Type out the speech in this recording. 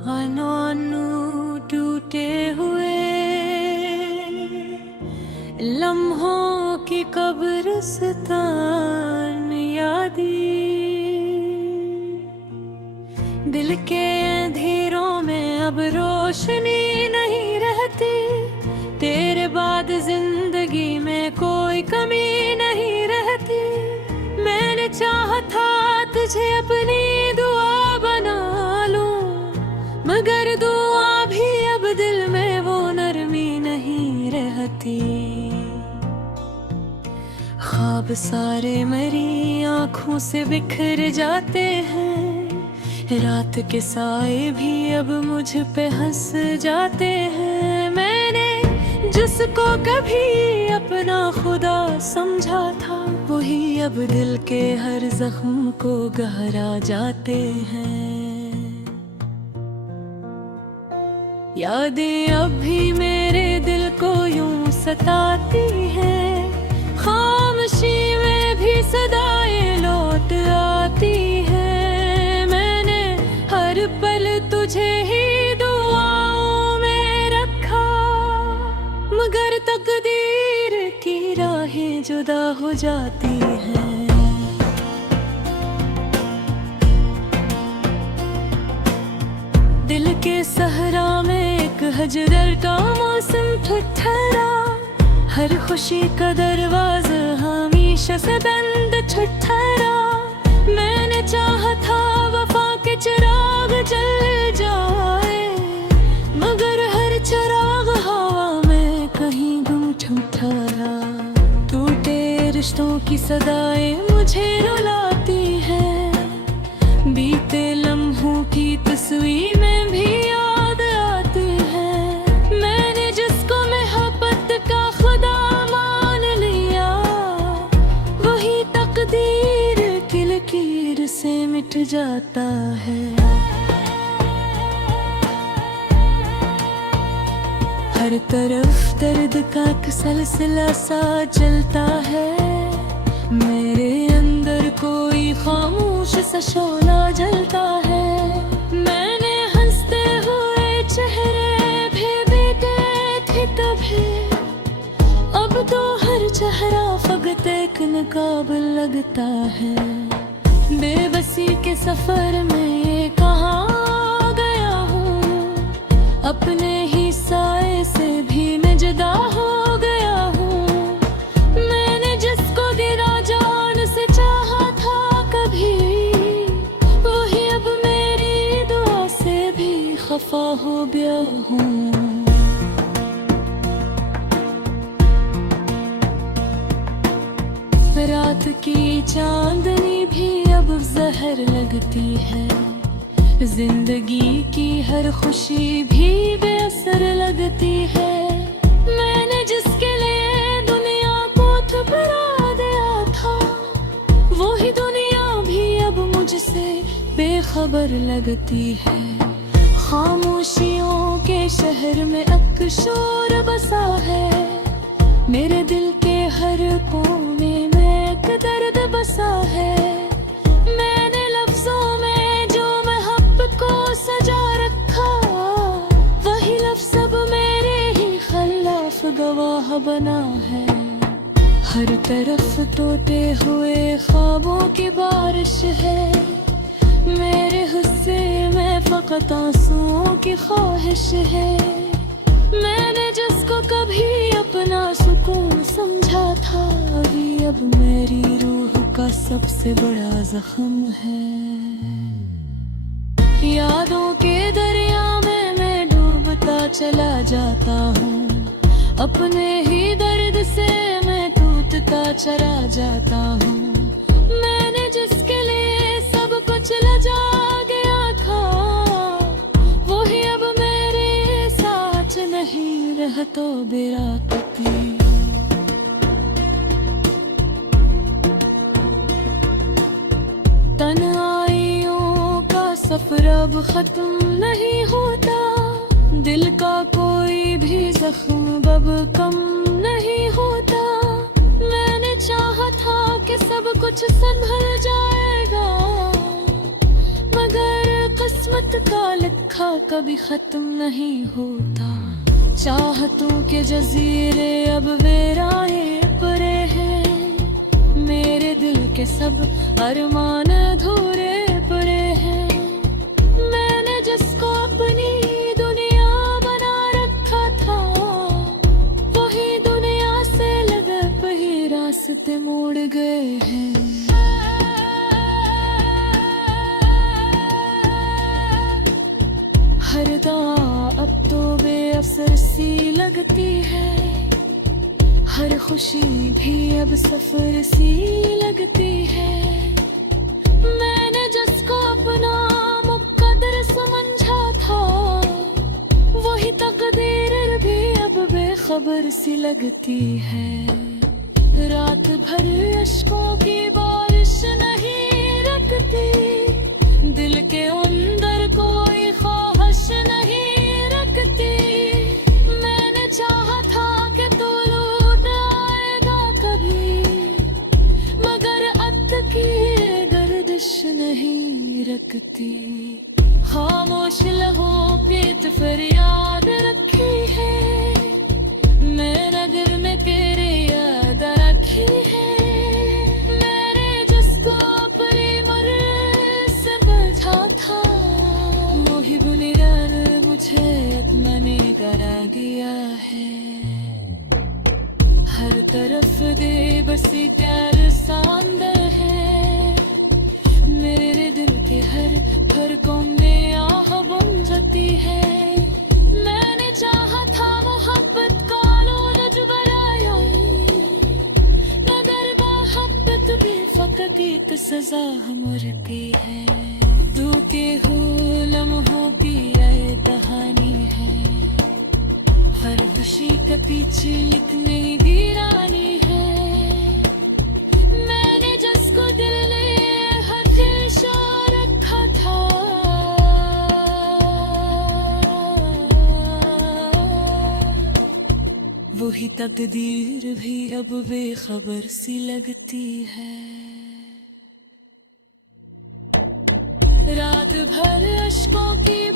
अनोनू टूटे हुए लम्हों की कब्रिस्तान यादी, दिल के अंधेरों में अब रोशनी नहीं रहती। तेरे बाद जिंदगी में कोई कमी नहीं रहती। मैंने चाहा था तुझे अपनी दुआ बना लूं, मगर दुआ भी अब दिल में वो नरमी नहीं रहती। ख्वाब सारे मेरी आँखों से बिखर जाते हैं, रात के साए भी अब मुझ पे हंस जाते हैं। मैंने जिसको कभी अपना खुदा समझा था, वही अब दिल के हर जख्म को गहरा जाते हैं। यादें अब भी मेरे दिल को यूं सताती हैं, खामोशी में भी सदाएं लौट आती हैं। मैंने हर पल तुझे ही दुआओं में रखा, मगर तकदीर की राहें जुदा हो जाती हैं। दिल के सहरा में एक हजरर का मौसम ठहरा, हर खुशी का दरवाजा हमेशा से बंद ठहरा। मैंने चाहा था वफा के चिराग जल जाए, मगर हर चिराग हवा में कहीं गुम ठहरा। टूटे रिश्तों की सदाएं मुझे रुलाती हैं, बीते लम्हों की तस्वीर में भी याद आती है। मैंने जिसको मोहब्बत का खुदा मान लिया, वही तकदीर की लकीर से मिट जाता है। हर तरफ दर्द का एक सिलसिला सा चलता है, मेरे अंदर कोई खामोश सा शोला जलता है। मैंने हंसते हुए चेहरे भी देखे तभी, अब तो हर चेहरा फकत एक नकाब लगता है। बेबसी के सफर में ये कहाँ गया हूँ, अपने ही साए से भी मैं जुदा हो गया हूँ। मैंने जिसको गिरा जान से चाहा था कभी, वही अब मेरी दुआ से भी खफा हो गया हूँ। रात की चांदनी भी अब जहर लगती है, जिंदगी की हर खुशी भी बेअसर लगती है। मैंने जिसके लिए दुनिया को ठुकरा दिया था, वही दुनिया भी अब मुझसे बेखबर लगती है। खामोशियों के शहर में एक शोर बसा है, मेरे दिल के हर कोने में एक दर्द बसा है। मैंने लफ्जों में जो मोहब्बत को सजा रखा, वही लफ्ज अब मेरे ही खिलाफ गवाह बना है। हर तरफ टूटे हुए ख्वाबों की बारिश है, मेरे हिस्से में फकत आंसुओं की ख्वाहिश है। मैंने जिसको कभी अपना सुकून समझा था, अभी अब मेरी रूह का सबसे बड़ा जख्म है। यादों के दरिया में मैं डूबता चला जाता हूँ, अपने ही दर्द से मैं टूटता चला जाता हूँ। मैंने जिसके लिए सब कुछ लजा गया था, वही अब मेरे साथ नहीं रह तो बेराकती। तन्हाइयों का सफर अब खत्म नहीं होता, दिल का कोई भी जख्म अब कम नहीं होता। मैंने चाहा था कि सब कुछ संभल जाएगा, मगर किस्मत का लिखा कभी खत्म नहीं होता। चाहतों के जजीरे अब वीराने पड़े हैं, मेरे दिल के सब अरमान अधूरे पड़े हैं। मैंने जिसको अपनी दुनिया बना रखा था, वही दुनिया से लगे वही रास्ते मोड़ गए हैं। हर दुआ अब तो बेअसर सी लगती है, हर खुशी भी अब सफर सी लगती है। मैंने जिसको अपना मुकद्दर समझा था, वही तकदीर भी अब बेखबर सी लगती है। रात भर अश्कों की बारिश नहीं रखती, दिल के अंदर कोई ख्वाहिश नहीं रखती। मैंने चाहा था कि तू लौट आएगा कभी, मगर अब की गर्दिश नहीं रखती। खामोश लहों पे तो फरियाद रखी है, मैं नगर में तेरे याद रखी है। मैंने जिसको अपनी मर्ज़ी से बचा था, वही बुनियाद मुझे अपने करा दिया है। हर तरफ बेबसी प्यार सांदा है, मेरे दिल के हर फरकों में आह बन जाती है। मैंने चाहा था मोहब्बत का लोलज बनाया, मगर मोहब्बत भी फकत एक सजा मरती है। धोखे हो लम्हों की ये कहानी है, हर खुशी के पीछे इतनी वीरानी है। मैंने जिसको दिल ने हथेशा रखा था, वही तकदीर भी अब बेखबर सी लगती है। रात भर अश्कों की